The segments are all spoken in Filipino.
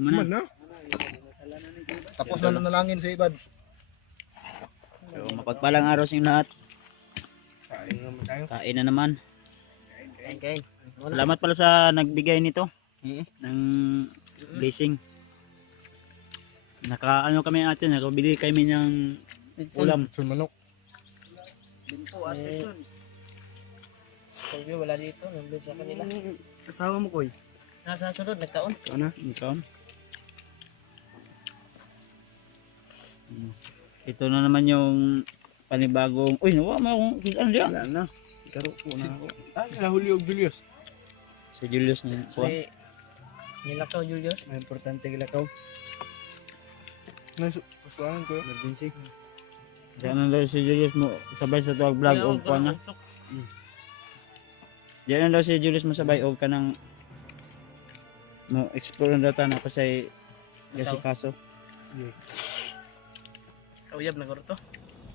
Mana? Na? Tapos na nanalangin si Ibad. So, mapagpalang araw sa inyo lahat. Kain na naman. Salamat pala sa nagbigay nito ng blessing. Nakaano kami ate, nakabili kami ng ulam. Manok. Binto at Pitson. Wala dito, nandun sa kanila. Kasama mo koy. Nasa sunod, nagkaon. Ano? Ikaw? Ito na naman yung panibagong... Uy, nawa mo akong kitaan diyan. Wala na. Karo po na ako. Sila Julio Julius. Si Julius na po. Si Nilakaw Julius. May importante gilakaw. Nasusuanan ko. Emergency. Diyan na daw si Julius mo sabay sa tuwag vlog o pa na. Diyan na daw si Julius mo sabay o ka ng no explore na data na pa sa kaso. Uyab na garo to.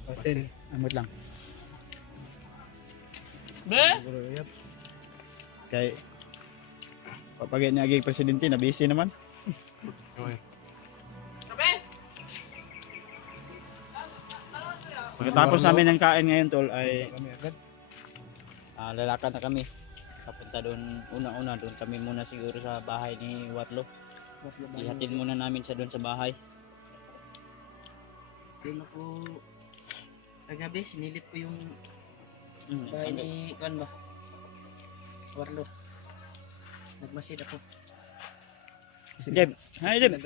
Pasin. Amot lang. Be! Kay papagay ni aging presidente na busy naman. Pagkatapos namin ng kain ngayon tol ay lalakad na kami. Papunta doon, una-una doon kami muna siguro sa bahay ni Watlo. Ihatid muna namin siya doon sa bahay. Doon ako kagabi, sinilip ko yung bahay ni Kwan ba? Warlo. Nagmasid ako. Deb, hi Deb.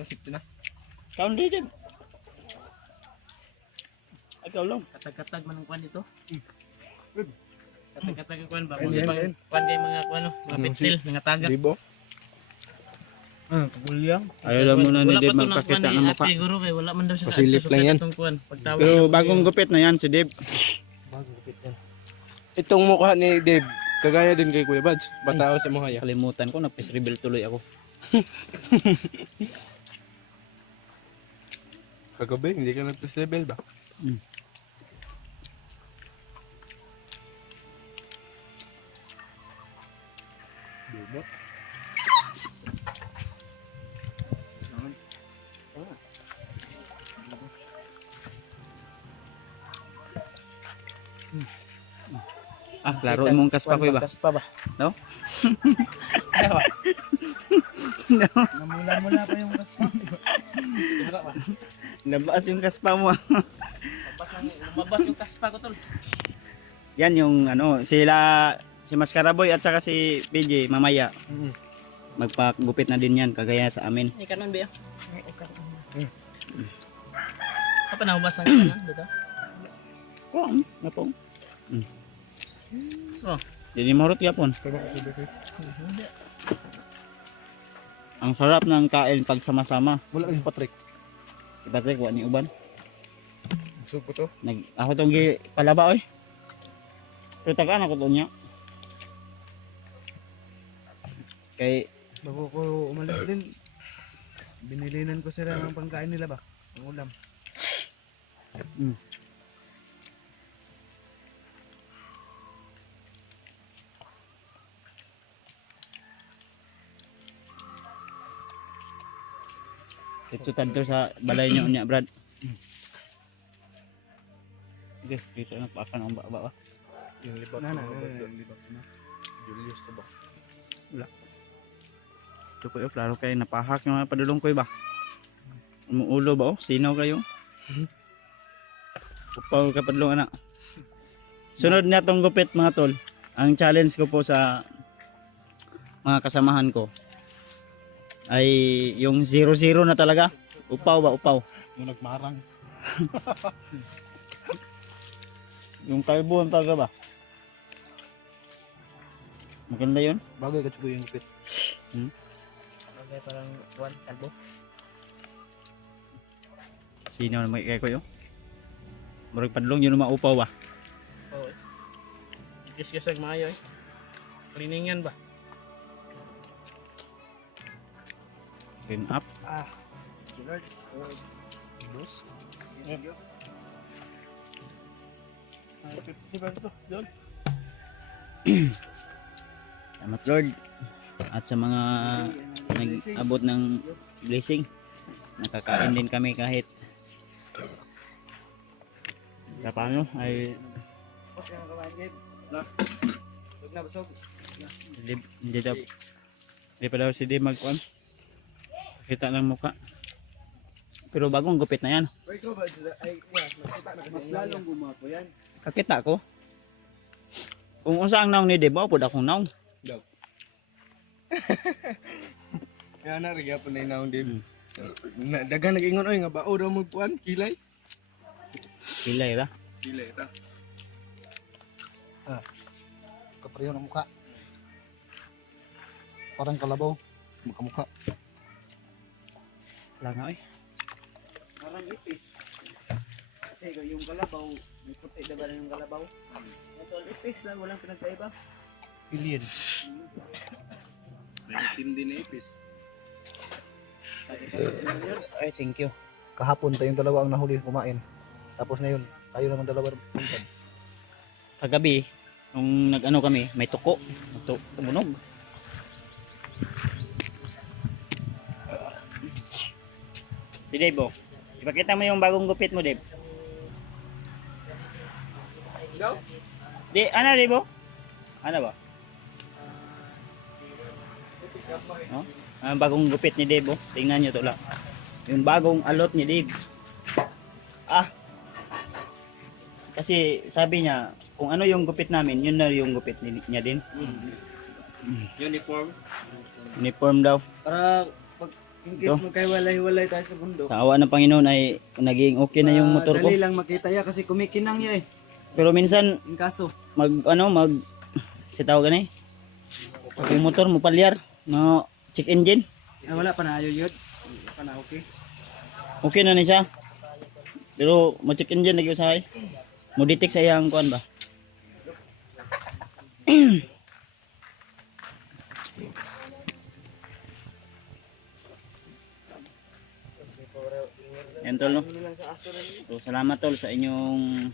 Kaon di Deb. Ikaw lang. Katag-katag man ang Kwan dito. Katag-katag ang Kwan ba? Ayun, Mga ayun. Kwan kay mga Kwan, mga petsil, mga taga. Libo. Kagulyang. Ayaw lang muna ni Wala Deb pa to ng magpakita Kwan ng ni mukha. Ate Guro kay wala man daw siya Pasilip lang yan. Kwan. Pagtawag Pero niya, bagong gupit na yan si Deb. Itong mukha ni Dave, kagaya din kay Kuya Bads. Batao sa mga ya. Kalimutan ko, nagpis-reveal tuloy ako. Kagabi, hindi ka nag-level ba? Ah, laro mong kaspa ko ba? Kaspa ba? No? Namula-mula pa yung kasama. Nabaas yung kaspa mo. Lumabas yung kaspa ko tol. Yan yung ano, sila si Mascaraboy at saka si PJ mamaya. Magpagupit na din yan kagaya sa amin. Ni kanon ba? Apa na ubas ang kanon dito? Oh, napong. Oh. Jadi marot yapon. Ang sarap ng kain pag sama-sama. Wala yung Patrick. Si Patrick, wa ni uban. Gusto ko to. Ako tong gi palaba oy. Pero tagaan ako to niya. Kay Bago ko umalis din, binilinan ko sila ng pangkain nila ba? Ang ulam. ito tanto sa balay niyo niya, Brad. Okay, dito na pa ang baba. Yung libak Na. Julius to ba? Ito ko yung klaro kayo napahak yung mga padulong ko ba? Umuulo ba oh? Sinaw kayo? Upaw ka padulong anak. Sunod na tong gupit mga tol. Ang challenge ko po sa mga kasamahan ko ay yung 0-0 na talaga. Upaw ba? Upaw. Yung nagmarang. Yung kalbuhan talaga ba? Maganda yun. Bagay ka yung gupit. Okay, parang Kwan, kalbo. Sinaw na may kaya ko yun. Marag padulong yun na maupaw ba? Oo. Kis-kisag maayo eh. Cleaning yan ba? Clean up. Lord. Dos. Salamat Lord. At sa mga nag-abot ng blessing. Nakakain din kami kahit paano ay Kasi ang kawain Dave. Huwag na busog. hindi daw hindi pa daw si Dave magkuhan. Kita ng muka. Pero bagong gupit na yan. Mas lalong gumapo yan. Kakita ko. Kung unsa ang naong ni Dave, po akong naong. Kaya na rin po na inaon din. Dagan nag-ingon oy nga bao daw mo kuan kilay. Pilay ra. Kilay ta. Kapareho ng mukha. Parang kalabaw. Mukha-mukha. Wala nga eh. Parang ipis. Kasi yung kalabaw, may puti diba na yung kalabaw? Ito ipis lang, walang pinagkaiba. Alien. May itim din na ipis. Ay, thank you. Kahapon tayong dalawa ang nahuli kumain. Tapos ngayon, tayo naman dalawa puntad. Kagabi, nung nag-ano kami, may tuko. Tumunog. Si Dave, oh. Ipakita mo yung bagong gupit mo, Dave. Di, ano, Dave, oh? Ano ba? Oh? Ang bagong gupit ni Dave, oh. Tingnan nyo to lang. Yung bagong alot ni Dave. Ah! Kasi sabi niya, kung ano yung gupit namin, yun na yung gupit niya din. Uniform. Uniform daw. Para pag in case Ito. magkaiwalay-hiwalay tayo sa bundok. Sa awa ng Panginoon ay naging okay na yung motor ko. Dali lang makita ya kasi kumikinang ya eh. Pero minsan In kaso. mag sitaw ka na eh. Pag yung motor mo palyar, no check engine. Wala pa na ayo yun. Wala pa na okay. Okay na ni siya. Pero mo check engine lagi usahay. Mo detect sa iyang kuan ba. Yan tol no. So, salamat tol sa inyong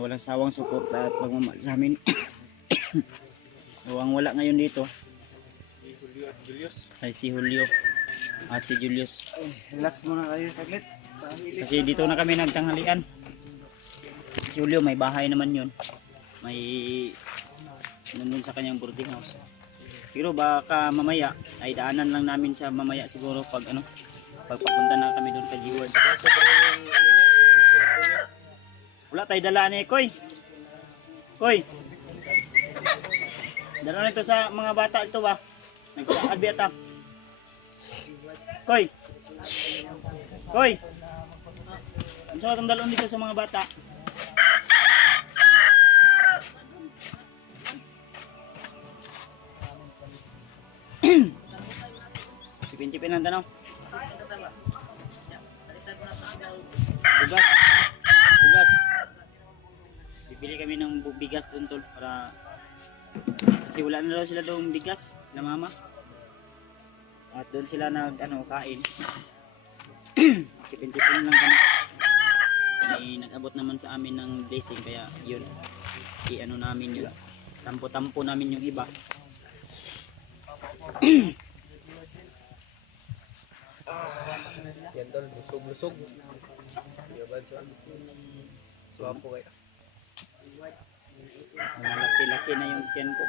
walang sawang suporta at pagmamahal sa amin. So, ang wala ngayon dito ay si Julio at si Julius. Relax muna kayo saglit. Kasi dito na kami nagtanghalian. Si Julio may bahay naman yun. May nandun sa kanyang boarding house. Pero baka mamaya ay daanan lang namin siya mamaya siguro pag ano pagpapunta na kami doon kay G-Word. Wala tayo dala ni Koy. Koy. Dala nito sa mga bata ito ba? Nagsaad biyata. Koy. Koy. Ano sa itong dalon dito sa mga bata? Sipin-sipin lang tanaw. Bugas. Bugas. Bibili kami ng bigas doon tol para kasi wala na daw sila doong bigas na mama. At doon sila kain. Sipin-sipin lang kami. Nag-abot naman sa amin ng blessing kaya yun. Namin yun. Tampo-tampo namin yung iba. Yan tol, lusog-lusog. Swapo kayo. Malaki-laki na yung tiyan ko.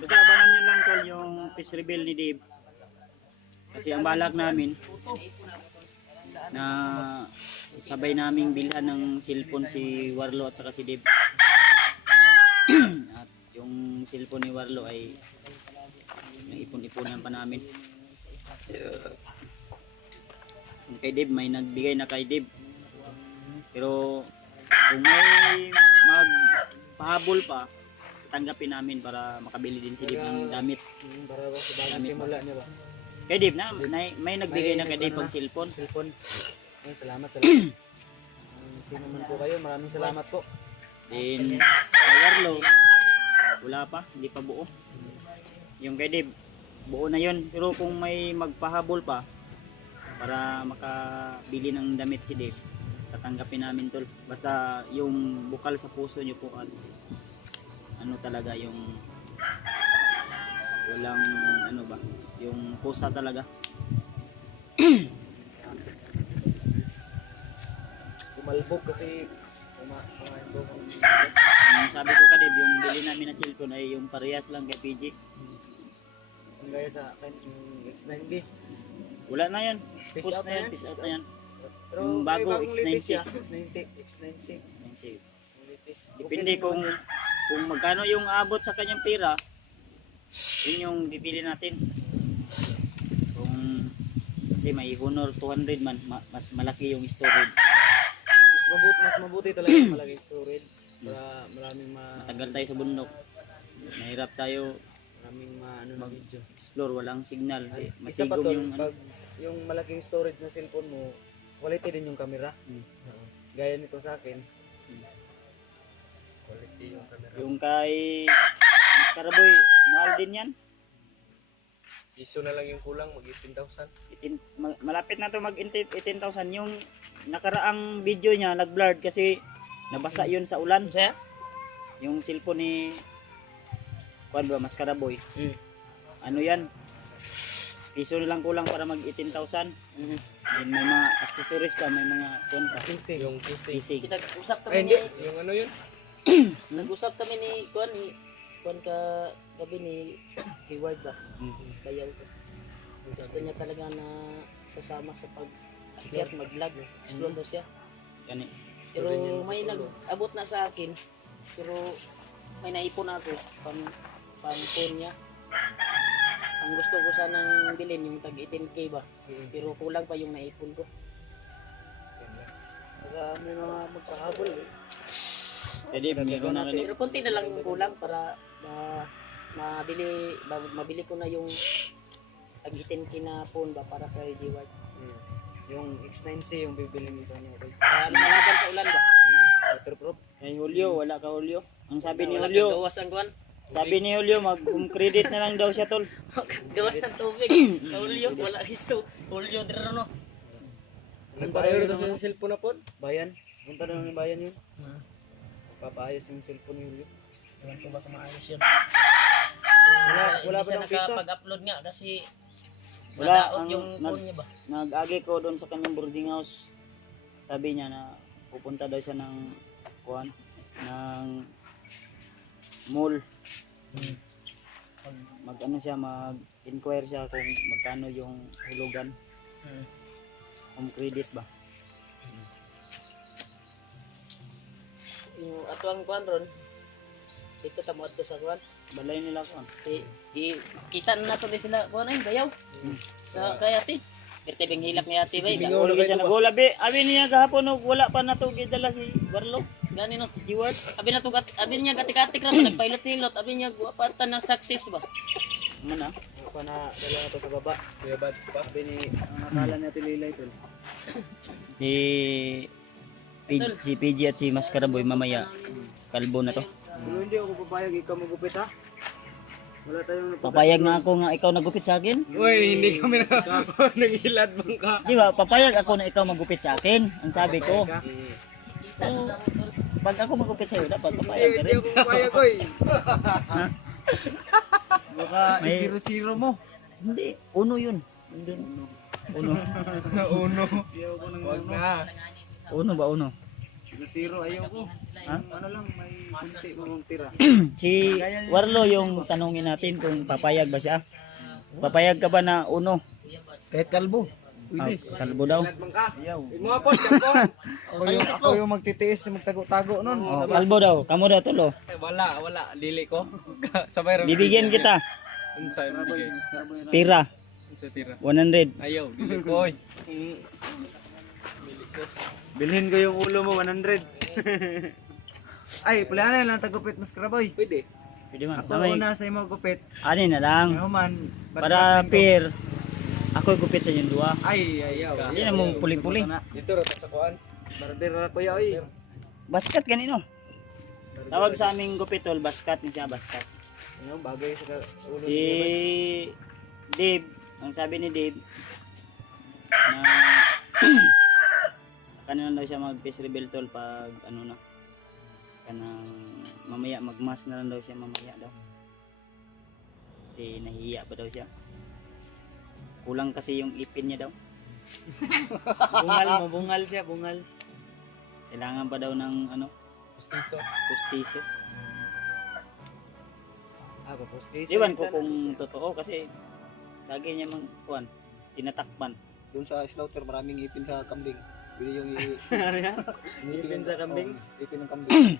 Basta abangan nyo lang tol yung fish reveal ni Dave. Kasi ang balak namin na sabay naming bilhan ng cellphone si Warlo at saka si Dave. At yung cellphone ni Warlo ay naipon-ipunan pa namin. Kay Dave, may nagbigay na kay Dave. Pero kung may magpahabol pa, tanggapin namin para makabili din si Dave ng damit. Para sa bagong simula niya ba? Kay Dave may nagbigay na kay Dave ng cellphone. Cellphone. Ay, salamat. Sino man po kayo, maraming salamat po. Then kay Warlo, wala pa, hindi pa buo. Yung kay Dave, buo na yun. Pero kung may magpahabol pa para makabili ng damit si Dave, tatanggapin namin tol. Basta yung bukal sa puso nyo po at ano talaga yung walang ano ba, yung kusa talaga. Tumalbog kasi mga ito. Ang sabi ko kadib, yung bili namin na cellphone ay yung parehas lang kay PG. Ang gaya sa akin, yung X9B. Wala na yan. Peace Post out na yan, peace out na yan. Pero Yung bago, may bagong X90. latest siya. X90. Yung latest. Depende kung magkano yung abot sa kanyang pera, yun yung bibili natin. Kung kasi may Honor 200 man, mas malaki yung storage. Mas mabuti talaga yung malaki storage. Para maraming Matagal tayo sa bundok. Mahirap tayo maraming na video. explore, walang signal. Isa pa Matigom to, yung pag yung malaking storage na cellphone mo, quality din yung camera. Oo. Gaya nito sa akin. Quality yung camera. yung kay Mas Karaboy, mahal din yan. Iso na lang yung kulang, mag 18,000. Malapit na to mag 18,000. Yung nakaraang video niya nag-blurred kasi nabasa yun sa ulan. Yung cellphone ni Kuan ba, Mas Karaboy. Ano yan? Piso na lang kulang para mag 18,000. Then may mga accessories pa, may mga kuan pa. Yung kissing. Kisig. Nag-usap Ay, kami hindi. ni Yung ano yun? nag-usap kami ni Kuan ka gabi ni Keyword ba? Bayaw ko. Gusto niya talaga na sasama sa pag-akyat, mag-vlog. Explore daw siya. Gani. Pero may nag-abot na sa akin. Pero may naipon ako pang phone niya. Ang gusto ko sanang bilhin yung tag 18K ba. Pero kulang pa yung naipon ko. Kaya may mga magkahabol. Pwede, meron na rin. Pero konti na lang yung kulang para mabili ko na yung tag 18K na phone ba para kay G-Ward. Yung X9C yung bibili mo sa kanya. Para malaban sa ulan ba? Waterproof. Kay Julio, wala ka Julio. Ang sabi ni Wala Julio, kang gawas ang kuan. sabi ni Julio, mag-home credit na lang daw siya tol. Gawas ng tubig. Sa Ulyo, wala histo. Ulyo, dira no. Nagpaayos kasi yung cellphone na po. Bayan. Punta na ng bayan yun. Papaayos yung cellphone yun. Ewan ko ba kung maayos yun. Wala Hindi pa siya ng pisa. nakapag-upload nga kasi Wala, nadaot yung nag- phone niya ba? Nag-agi ko doon sa kanyang boarding house. Sabi niya na pupunta daw siya ng kuan, ng mall. Mag-ano siya, mag-inquire siya kung magkano yung hulugan. Home credit ba? Yung ato ang kuan ron. Dito tamo ato sa kuan. Balay nila kuan. Kita na nato din sila kuan ay bayaw. Sa kay ate. Perti bing hilak ni ate bay. Nagula siya nagula be. Abi niya gahapon og wala pa nato gidala si Barlo. Gani no. Jiward. Abi niya gatik-gatik ra nagpilot-pilot. Abi niya guwapanta ng success ba. Mana? Ako na dala na to sa baba. Kuya Bad, ba? Sabi ni ang akala niya tililay tol. Si PG at si Mas Karaboy mamaya kalbo na to. Kung hindi ako papayag, ikaw magupit ha. Wala tayong Papayag na ako nga ikaw nagupit sa akin. Uy, hindi kami nangilad bang ka. Di ba? Papayag ako na ikaw magupit sa akin. Ang sabi ko. Pero pag ako magupit sa'yo, dapat papayag ka Hindi rin. ako papayag ko eh. Ha? Baka May- isiro-siro mo. Hindi. Uno yun. Nandun. Uno. Uno. Ayaw ko ng Wag na. Uno ba uno? Zero, ayaw ko. Ha? Ano lang, may kunti mong tira. Si Warlo yung tanungin natin kung papayag ba siya. Papayag ka ba na uno? Kahit kalbo. Ah, kalbo daw. Ayaw. Mga pot, kapon. Ako yung magtitiis, magtago-tago nun. Oh, kalbo daw. Kamu daw tulo. Wala. Dili ko. Sabay rin. Bibigyan kita. Unsa yung bigay? Pira. Unsa tira? 100. Ayaw, dili ko. Oy. Bilhin ko yung ulo mo, 100. Ay, pala na lang tagupit mas karaboy. Pwede. Pwede man. Ako una sa imo gupit. Ani na lang. Ano man. Para pair. Ako gupit sa inyong dua. Ay, ayaw. Hindi na mong puli-puli. Dito ra sa kuan. Barder ra ko oy. Baskat ganino. Tawag sa aming gupitol, baskat ni siya, baskat. Ano, bagay sa ulo Si Dave, ang sabi ni Dave, na sa kanila daw siya mag-face reveal tol pag ano na, kanang mamaya magmas na lang daw siya mamaya daw. Si Kasi nahihiya pa daw siya. Kulang kasi yung ipin niya daw. Mabungal siya, bungal. Kailangan pa daw ng ano, Pustiso. pustiso. Pustiso. Iwan ko kung totoo kasi lagi niya mang kuan, tinatakpan. Doon sa slaughter, maraming ipin sa kambing. Pwede yung Ano yan? Ipin sa kambing? Ipin ng kambing.